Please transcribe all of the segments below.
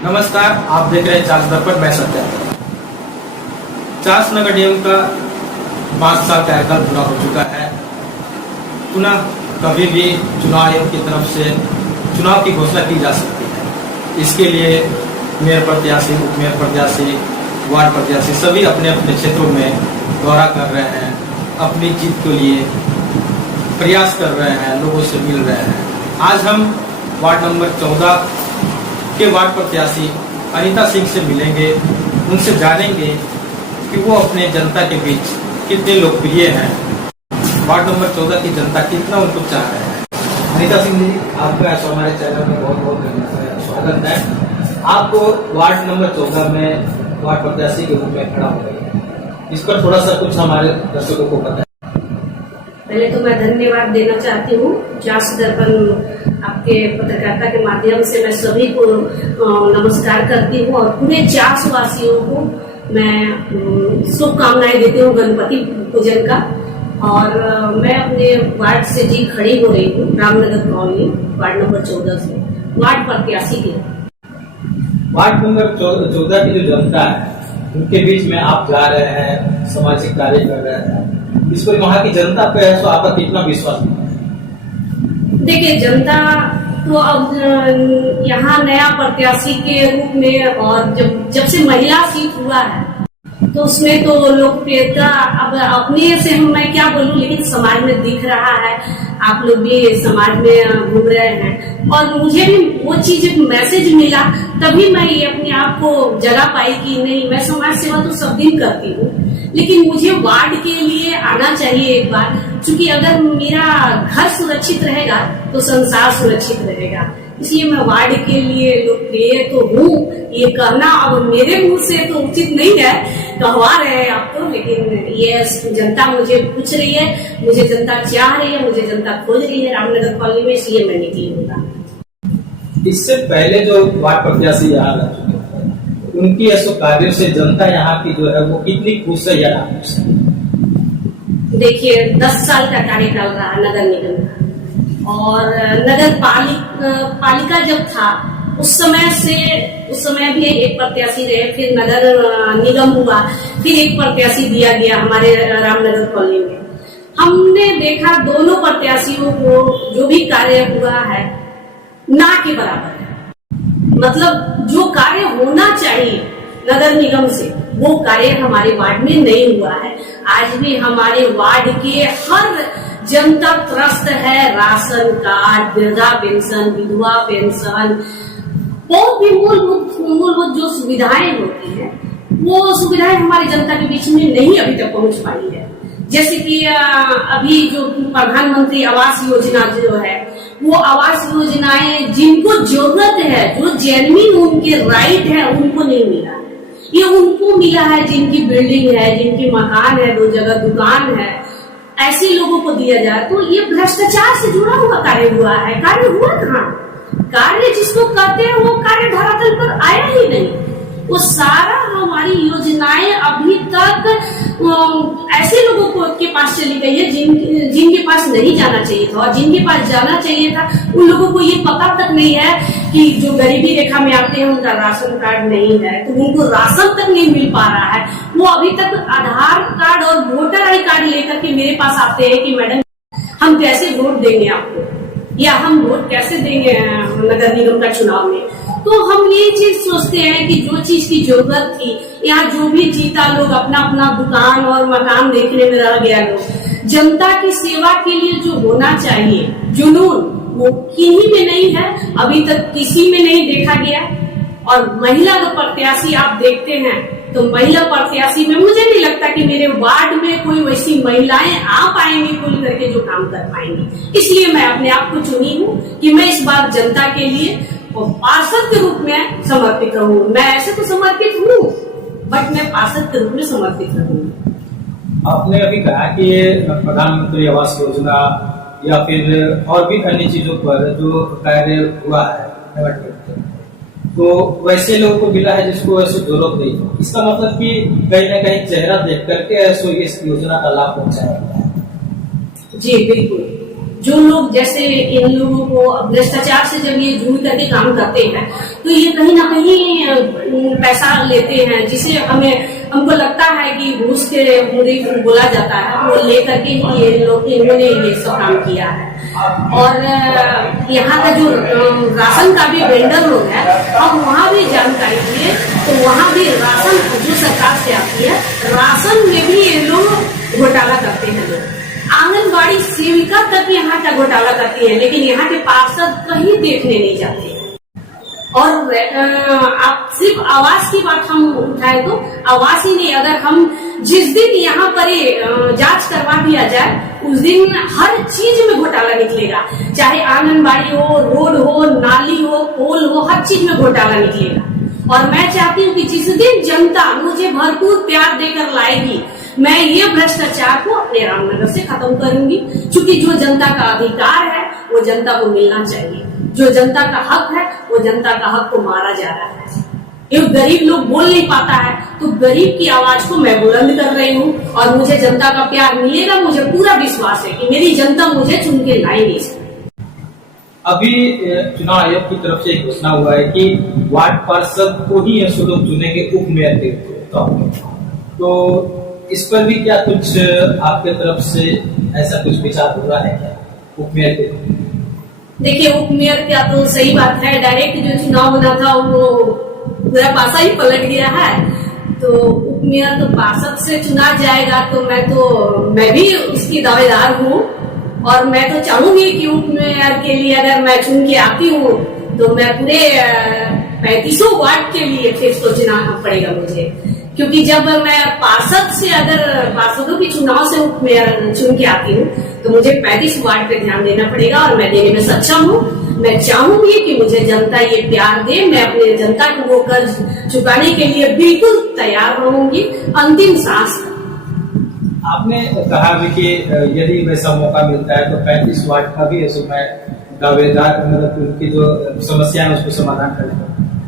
नमस्कार, आप देख रहे हैं चार्ल्स दर्पण। मैं सत्या। चार्ल्स नगर निगम का 5 साल का कार्यकाल पूरा हो चुका है। पुनः कभी भी चुनाव आयोग की तरफ से चुनाव की घोषणा की जा सकती है। इसके लिए मेयर प्रत्याशी, उप मेयर प्रत्याशी, वार्ड प्रत्याशी सभी अपने अपने क्षेत्रों में दौरा कर रहे हैं, अपनी जीत के लिए प्रयास कर रहे हैं, लोगों से मिल रहे हैं। आज हम वार्ड नंबर 14 के वार्ड प्रत्याशी अनीता सिंह से मिलेंगे, उनसे जानेंगे कि वो अपने जनता के बीच कितने लोकप्रिय हैं, वार्ड नंबर 14 की जनता कितना उनको चाह रहे हैं। अनीता सिंह जी, आपका हमारे चैनल में बहुत बहुत स्वागत है। आपको वार्ड नंबर 14 में वार्ड प्रत्याशी के रूप में खड़ा हो गए हैं, इस पर थोड़ा सा कुछ हमारे दर्शकों को बताएं। पहले तो मैं धन्यवाद देना चाहती हूँ चार्ल्स दर्पण आपके पत्रकारिता के माध्यम से मैं सभी को नमस्कार करती हूँ और पूरे चार्ल्स वासियों को मैं शुभकामनाएं देती हूँ गणपति पूजन का। और मैं अपने वार्ड से जी खड़ी हो रही हूँ, रामनगर कॉलोनी, वार्ड नंबर 14 से वार्ड प्रत्याशी की। वार्ड नंबर 14 की जो जनता है उनके बीच में आप जा रहे हैं, सामाजिक कार्य कर रहे हैं, इस पर वहाँ की जनता पे है तो आपका कितना विश्वास है? देखिए, जनता तो अब यहाँ नया प्रत्याशी के रूप में और जब से महिला सीट हुआ है तो उसमें तो लोकप्रियता अब अपने से मैं क्या बोलूं, लेकिन समाज में दिख रहा है। आप लोग भी समाज में घूम रहे हैं और मुझे भी वो चीज मैसेज मिला, तभी मैं ये अपने आप को जगा पाई कि नहीं, मैं समाज सेवा तो सब दिन करती हूँ, लेकिन मुझे वार्ड के लिए आना चाहिए एक बार। क्योंकि अगर मेरा घर सुरक्षित रहेगा तो संसार सुरक्षित रहेगा। इसलिए मैं वार्ड के लिए लोकप्रिय तो हूँ, ये कहना अब मेरे मुंह से तो उचित नहीं है, कहवा रहे हैं आप तो, लेकिन ये जनता मुझे पूछ रही है, मुझे जनता चाह रही है, मुझे जनता खोज रही है रामनगर कॉलोनी में, इसलिए मैं निकली हूँ। इससे पहले जो वार्ड प्रत्याशी यहाँ रह चुके थे, उनकी ऐसे कार्यों से जनता यहाँ की जो है वो कितनी खुश है या नाखुश है? देखिए, 10 साल का कार्यकाल रहा नगर निगम का, और नगर पालिका जब था उस समय भी एक प्रत्याशी रहे, फिर नगर निगम हुआ, फिर एक प्रत्याशी दिया गया हमारे रामनगर कॉलोनी में। हमने देखा दोनों प्रत्याशियों को जो भी कार्य हुआ है ना के बराबर है। मतलब जो कार्य होना चाहिए नगर निगम से वो कार्य हमारे वार्ड में नहीं हुआ है। आज भी हमारे वार्ड के हर जनता त्रस्त है, राशन कार्ड, वृद्धा पेंशन, विधवा पेंशन, बहुत भी मूलभूत जो सुविधाएं होती हैं वो सुविधाएं हमारी जनता के बीच में नहीं अभी तक पहुंच पाई है। जैसे कि अभी जो प्रधानमंत्री आवास योजना जो है, वो आवास योजनाएं जिनको जरूरत है, जो जेन्युइन उनके राइट है, उनको नहीं मिला है। ये उनको मिला है जिनकी बिल्डिंग है, जिनकी मकान है, 2 जगह दुकान है, ऐसे लोगों को दिया जाए। तो ये भ्रष्टाचार से जुड़ा हुआ कार्य हुआ है। कार्य हुआ कहाँ? कार्य जिसको कहते हैं वो कार्य धरातल पर आया ही नहीं। वो सारा हमारी योजनाएं अभी तक ऐसे लोगों को के पास चली गई है जिनके पास नहीं जाना चाहिए था, और जिनके पास जाना चाहिए था उन लोगों को ये पता तक नहीं है कि जो गरीबी रेखा में आते हैं उनका राशन कार्ड नहीं है, तो उनको राशन तक नहीं मिल पा रहा है। वो अभी तक आधार कार्ड और वोटर आई कार्ड लेकर के मेरे पास आते हैं कि मैडम हम कैसे वोट देंगे आपको, या हम वोट कैसे देंगे नगर निगम का चुनाव में। तो हम ये चीज सोचते हैं कि जो चीज की जरूरत थी, यहाँ जो भी जीता लोग अपना अपना दुकान और मकान देखने में रह गया, लोग जनता की सेवा के लिए जो होना चाहिए जुनून वो किन्हीं में नहीं है, अभी तक किसी में नहीं देखा गया। और महिला प्रत्याशी आप देखते हैं तो महिला प्रत्याशी में मुझे नहीं लगता कि मेरे वार्ड में कोई वैसी महिलाएं आ पाएंगी खुल करके जो काम कर पाएंगी। इसलिए मैं अपने आप को चुनी हूँ कि मैं इस बार जनता के लिए पार्षद के रूप में समर्पित रहूं। मैं ऐसे तो समर्पित हूँ, बट मैं पार्षद के रूप में समर्पित रहूंगा। आपने अभी कहा कि प्रधानमंत्री आवास योजना या फिर और भी अन्य चीजों पर जो कार्य हुआ है तो वैसे लोगों को मिला है जिसको ऐसे जरूरत नहीं थी। इसका मतलब कि कहीं ना कहीं चेहरा देख करके ऐसो इस योजना का लाभ पहुंचाया गया है। जी बिल्कुल, जो लोग जैसे इन लोगों को भ्रष्टाचार से जब ये जुड़ करके काम करते हैं तो ये कहीं ना कहीं पैसा लेते हैं, जिसे हमको लगता है कि घूस के मुझे बोला जाता है, वो लेकर के ही ये लोग इन्होंने ये सब काम किया है। और यहाँ का जो राशन का भी वेंडर लोग है, हम वहाँ भी जानकारी दिए तो वहाँ भी राशन जो सरकार से आती है, राशन में भी ये लोग घोटाला करते हैं। लोग आंगनबाड़ी सेविका तक यहाँ का घोटाला करती है, लेकिन यहाँ के पार्षद कहीं देखने नहीं जाते। और आप सिर्फ आवास की बात हम उठाए तो आवास ही नहीं, अगर हम जिस दिन यहाँ पर जांच करवा दिया जाए उस दिन हर चीज में घोटाला निकलेगा, चाहे आंगनबाड़ी हो, रोड हो, नाली हो, पोल हो, हर चीज में घोटाला निकलेगा। और मैं चाहती हूँ कि जिस दिन जनता मुझे भरपूर प्यार देकर लाएगी, मैं ये भ्रष्टाचार को अपने रामनगर से खत्म करूंगी, क्योंकि जो जनता का अधिकार है वो जनता को मिलना चाहिए, जो जनता का हक है वो जनता का हक को मारा जा रहा है। ये गरीब लोग बोल नहीं पाता है तो गरीब की आवाज को मैं बुलंद कर रही हूँ और मुझे जनता का प्यार मिलेगा। मुझे पूरा विश्वास है कि मेरी जनता मुझे चुन के लाएगी। अभी चुनाव आयोग की तरफ से घोषणा हुआ है कि वार्ड पार्षद को ही लोग चुनेंगे उप मेयर के तौर पर, तो इस पर भी क्या कुछ आपके तरफ से ऐसा कुछ विचार हो रहा है क्या उप मेयर के? देखिए, उप मेयर का तो सही बात है, डायरेक्ट जो चुनाव बना था वो पूरा पासा ही पलट गया है। तो उप मेयर तो पार्षद से चुना जाएगा, तो मैं भी उसकी दावेदार हूँ और मैं तो चाहूंगी कि उप मेयर के लिए अगर मैं चुन के आती हूँ तो मैं पूरे 35 वार्ड के लिए फिर सोचना पड़ेगा मुझे, क्योंकि जब मैं पार्षद से अगर पार्षदों के चुनाव से उप मेयर चुन के आती हूँ तो मुझे 35 वार्ड पे ध्यान देना पड़ेगा और मैं देने में सक्षम हूँ। मैं चाहूंगी कि मुझे जनता ये प्यार दे, मैं अपने जनता को वो कर्ज चुकाने के लिए बिल्कुल तैयार रहूंगी अंतिम सांस तक। आपने कहा भी कि यदि वैसा मौका मिलता है तो 35 वार्ड का भी ऐसे मैं दावेदार, मतलब उनकी जो समस्या है उसको समाधान करेगा।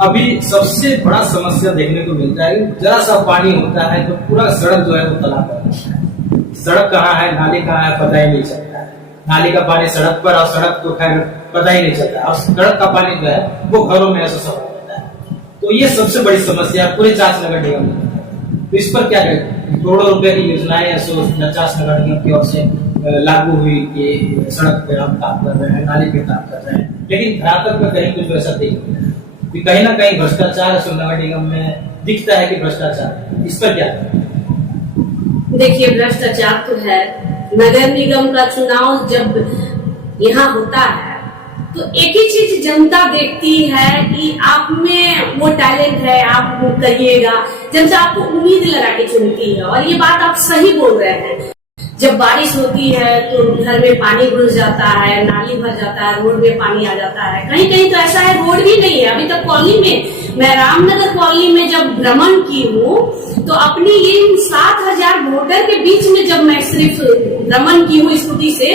अभी सबसे बड़ा समस्या देखने को मिलता है, जरा सा पानी होता है तो पूरा सड़क जो है वो तालाब बन जाता है। सड़क कहाँ है, नाली कहाँ है, पता ही नहीं चलता है। नाली का पानी सड़क पर और सड़क तो खैर पता ही नहीं चलता, और सड़क का पानी जो है वो घरों में ऐसा समा रहता है। तो ये सबसे बड़ी समस्या पूरे 4 नगर निगम में। तो इस पर क्या करें? करोड़ों रुपए की योजनाएं 50 नगर निगम की ओर से लागू हुई कि सड़क पे हम काम कर रहे हैं, नाली पे काम कर रहे हैं, लेकिन धरातल पे कहीं कुछ वैसा नहीं होता है। कहीं ना कहीं भ्रष्टाचार नगर निगम में दिखता है कि भ्रष्टाचार, इस पर क्या? देखिए, भ्रष्टाचार तो है। नगर निगम का चुनाव जब यहाँ होता है तो एक ही चीज जनता देखती है कि आप में वो टैलेंट है, आप वो करिएगा। जनता आपको उम्मीद लगा के चुनती है और ये बात आप सही बोल रहे हैं। जब बारिश होती है तो घर में पानी घुस जाता है, नाली भर जाता है, रोड में पानी आ जाता है। कहीं कहीं तो ऐसा है रोड भी नहीं है। अभी तक कॉलोनी में, मैं रामनगर कॉलोनी में जब भ्रमण की हूँ तो अपनी इन 7000 वोटर के बीच में जब मैं सिर्फ भ्रमण की हूँ स्कूटी से,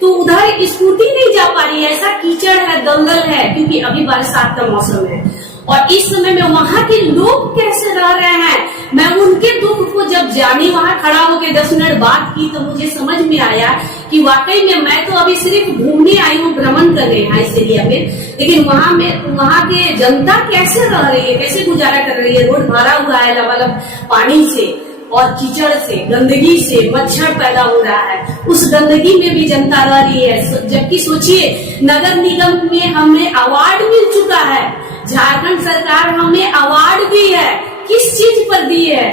तो उधर स्कूटी नहीं जा पा रही है। ऐसा कीचड़ है, दलदल है, क्योंकि अभी बरसात का मौसम है। और इस समय में वहाँ के लोग कैसे रह रहे हैं, मैं उनके दुख को जब जानी, वहाँ खड़ा होकर 10 मिनट बात की तो मुझे समझ में आया कि वाकई में मैं तो अभी सिर्फ घूमने आई हूँ, भ्रमण कर रहे हैं इस एरिया में, लेकिन वहाँ के जनता कैसे रह रही है, कैसे गुजारा कर रही है। रोड भरा हुआ है लबालब पानी से और कीचड़ से, गंदगी से, मच्छर पैदा हो रहा है। उस गंदगी में भी जनता रह रही है। जबकि सोचिए, नगर निगम में हमें अवार्ड मिल चुका है, झारखंड सरकार हमें अवार्ड भी है, किस चीज पर दी है?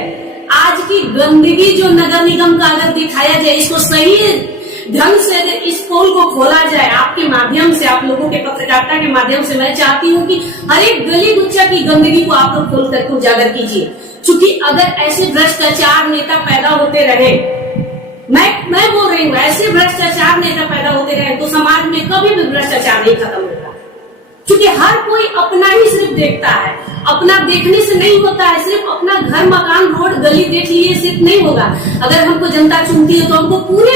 आज की गंदगी जो नगर निगम का अगर दिखाया जाए, इसको सही ढंग से अगर इस पोल को खोला जाए, आपके माध्यम से, आप लोगों के पत्रकारिता के माध्यम से मैं चाहती हूँ कि हर एक गली गुच्चा की गंदगी को आप लोग खोल करके उजागर कीजिए। क्योंकि अगर ऐसे भ्रष्टाचार नेता पैदा होते रहे, मैं बोल रही हूँ, ऐसे भ्रष्टाचार नेता पैदा होते रहे तो समाज में कभी भी भ्रष्टाचार नहीं खत्म होगा। क्योंकि हर कोई अपना ही सिर्फ देखता है, अपना देखने से नहीं होता है। सिर्फ अपना घर, मकान, रोड, गली देख लिए सिर्फ नहीं होगा। अगर हमको जनता चुनती है तो हमको पूरे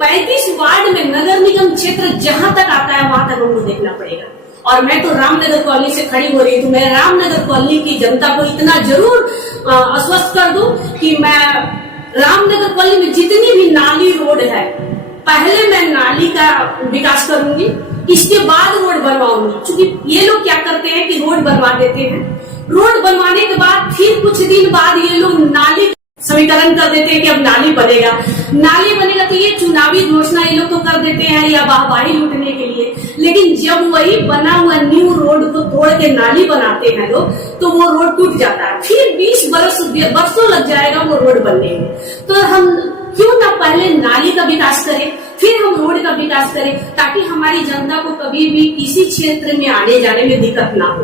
35 वार्ड में नगर निगम क्षेत्र जहां तक आता है वहां तक हमको देखना पड़ेगा। और मैं तो रामनगर कॉलोनी से खड़ी हो रही हूँ, तो मैं रामनगर कॉलोनी की जनता को इतना जरूर आश्वस्त कर दूं कि मैं रामनगर कॉलोनी में जितनी भी नाली, रोड है, पहले मैं नाली का विकास करूंगी, इसके बाद रोड बनवाऊंगी। क्योंकि ये लोग क्या करते हैं कि रोड बनवा देते हैं, रोड बनवाने के बाद फिर कुछ दिन बाद ये लोग नाली समीकरण कर देते हैं कि अब नाली बनेगा। नाली बनेगा तो ये चुनावी घोषणा ये लोग तो कर देते हैं या वाहवाही लूटने के लिए, लेकिन जब वही बना हुआ न्यू रोड को तोड़ के नाली बनाते हैं लोग तो वो रोड टूट जाता है, फिर 20 बरसों लग जाएगा वो रोड बनने में। तो हम क्यों ना पहले नाली का विकास करें, फिर हम रोड का विकास करें, ताकि हमारी जनता को कभी भी किसी क्षेत्र में आने जाने में दिक्कत ना हो।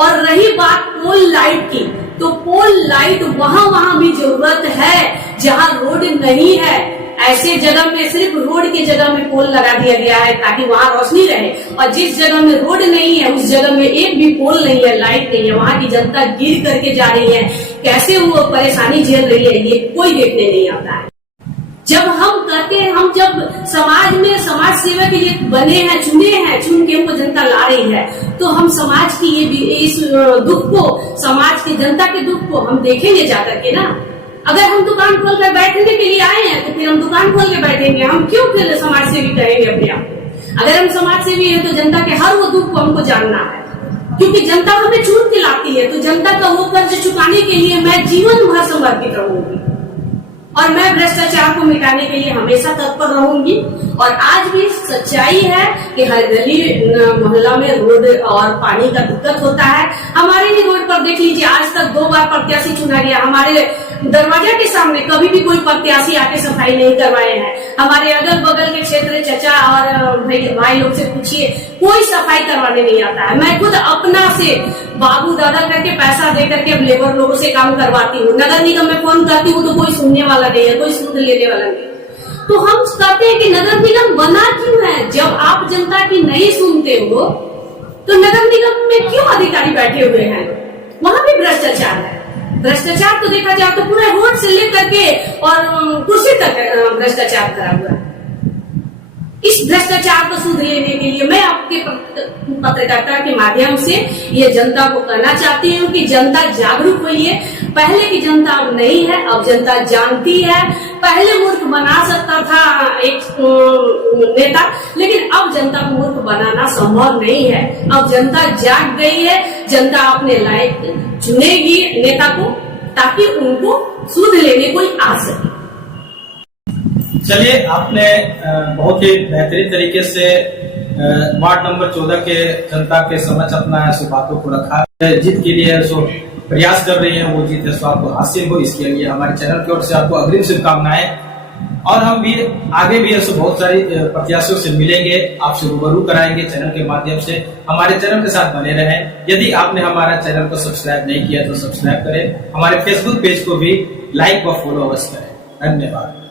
और रही बात पोल लाइट की, तो पोल लाइट वहां भी जरूरत है जहां रोड नहीं है। ऐसे जगह में सिर्फ रोड की जगह में पोल लगा दिया गया है ताकि वहां रोशनी रहे, और जिस जगह में रोड नहीं है उस जगह में एक भी पोल नहीं है, लाइट नहीं है, वहां की जनता गिर करके जा रही है, कैसे वो परेशानी झेल रही है ये कोई देखने नहीं आता है। जब हम कहते हैं, हम जब समाज में समाज सेवा के लिए बने हैं, चुन के हमको जनता ला रही है, तो हम समाज की इस दुख को, समाज की जनता के दुख को हम देखेंगे जाकर के ना। अगर हम दुकान खोल कर बैठने के लिए आए हैं तो फिर हम दुकान खोल के बैठेंगे, हम क्यों फिर समाज सेवी कहेंगे अपने आप को। अगर हम समाज सेवी है तो जनता के हर वो दुख को हमको जानना है, क्योंकि जनता हमें चुन के लाती है। तो जनता का वो कर्ज चुकाने के लिए मैं जीवन भर समर्पित रहूंगी, और मैं भ्रष्टाचार को मिटाने के लिए हमेशा तत्पर रहूंगी। और आज भी सच्चाई है कि हर गली मोहल्ला में रोड और पानी का दिक्कत होता है। हमारे ही रोड पर देख लीजिए, आज तक 2 बार प्रत्याशी चुना गया, हमारे दरवाजा के सामने कभी भी कोई प्रत्याशी आके सफाई नहीं करवाए हैं। हमारे अगल बगल के क्षेत्र चचा और भाई लोग से पूछिए, कोई सफाई करवाने नहीं आता है। मैं खुद अपना से बाबू दादा करके पैसा दे करके अब लेबर लोगों से काम करवाती हूँ। नगर निगम में फोन करती हूँ तो कोई सुनने वाला नहीं है, कोई सुन लेने वाला नहीं। तो हम कहते हैं कि नगर निगम बना क्यों है? जब आप जनता की नहीं सुनते हो तो नगर निगम में क्यों अधिकारी बैठे हुए हैं? वहां भी भ्रष्टाचार है। भ्रष्टाचार तो देखा जाए तो पूरे रोड से लेकर के और कुर्सी तक भ्रष्टाचार करा हुआ है। इस भ्रष्टाचार को सुध लेने के लिए मैं आपके पत्रकारिता के माध्यम से ये जनता को कहना चाहती हूँ कि जनता जागरूक होइए। पहले की जनता अब नहीं है, अब जनता जानती है। पहले मूर्ख बना सकता था एक नेता, लेकिन अब जनता को मूर्ख बनाना संभव नहीं है। अब जनता जाग गई है, जनता अपने लायक चुनेगी नेता को, ताकि उनको सुध लेने कोई आ सके। चलिए, आपने बहुत ही बेहतरीन तरीके से वार्ड नंबर 14 के जनता के समक्ष अपना बातों को रखा। जीत के लिए सो प्रयास कर रही है, वो जीत सो आपको हासिल हो, इसके लिए हमारे चैनल की ओर से आपको अग्रिम शुभकामनाएं। और हम भी आगे भी ऐसे बहुत सारी प्रत्याशियों से मिलेंगे, आपसे रूबरू कराएंगे चैनल के माध्यम से। हमारे चैनल के साथ बने रहें। यदि आपने हमारा चैनल को सब्सक्राइब नहीं किया तो सब्सक्राइब करें, हमारे फेसबुक पेज को भी लाइक व फॉलो अवश्य करें। धन्यवाद।